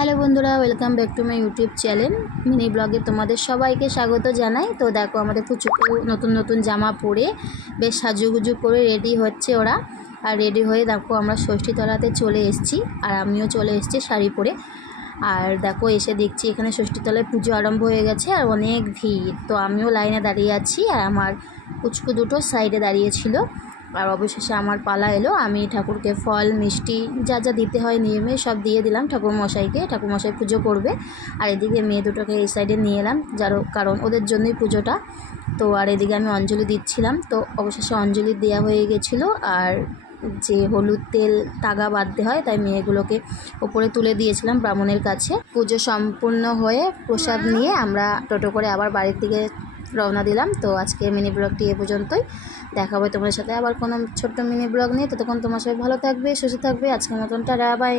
Hello বন্ধুরা, welcome back to my YouTube channel mini ব্লগে তোমাদের সবাইকে স্বাগত জানাই। তো দেখো আমাদের পুচুকু নতুন নতুন জামা পরে বেশ সাজুগুজু করে রেডি হচ্ছে ওরা। আর রেডি হয়ে দেখো আমরা ষষ্ঠীতলাতে চলে এসেছি, আর আমিও চলে এসেছি শাড়ি পরে। আর দেখো এসে দেখছি এখানে ষষ্ঠীতলায় পুজো আরম্ভ হয়ে গেছে আর অনেক ভিড়। তো আমিও লাইনে দাঁড়িয়ে আছি আর আমার পুচকু দুটো সাইডে দাঁড়িয়েছিল। আর অবশেষে আমার পালা এলো। আমি ঠাকুরকে ফল মিষ্টি যা যা দিতে হয় নিয়মে সব দিয়ে দিলাম ঠাকুরমশাইকে। ঠাকুরমশাই পুজো করবে। আর এদিকে মেয়ে দুটোকে এই সাইডে নিয়ে এলাম, কারণ ওদের জন্যই পুজোটা। তো আর এদিকে আমি অঞ্জলি দিচ্ছিলাম। তো অবশেষে অঞ্জলি দেওয়া হয়ে গেছিলো। আর যে হলুদ তেল তাগা বাঁধতে হয় তাই মেয়েগুলোকে ওপরে তুলে দিয়েছিলাম ব্রাহ্মণের কাছে। পুজো সম্পূর্ণ হয়ে প্রসাদ নিয়ে আমরা টোটো করে আবার বাড়ির দিকে রওনা দিলাম। তো আজকে মিনি ব্লগটি এ পর্যন্তই। দেখা হবে তোমাদের সাথে আবার কোনো ছোট্ট মিনি ব্লগ নিয়ে। ততক্ষণ তোমার সবাই ভালো থাকবে, সুস্থ থাকবে। আজকের মতন টাটা, বাই।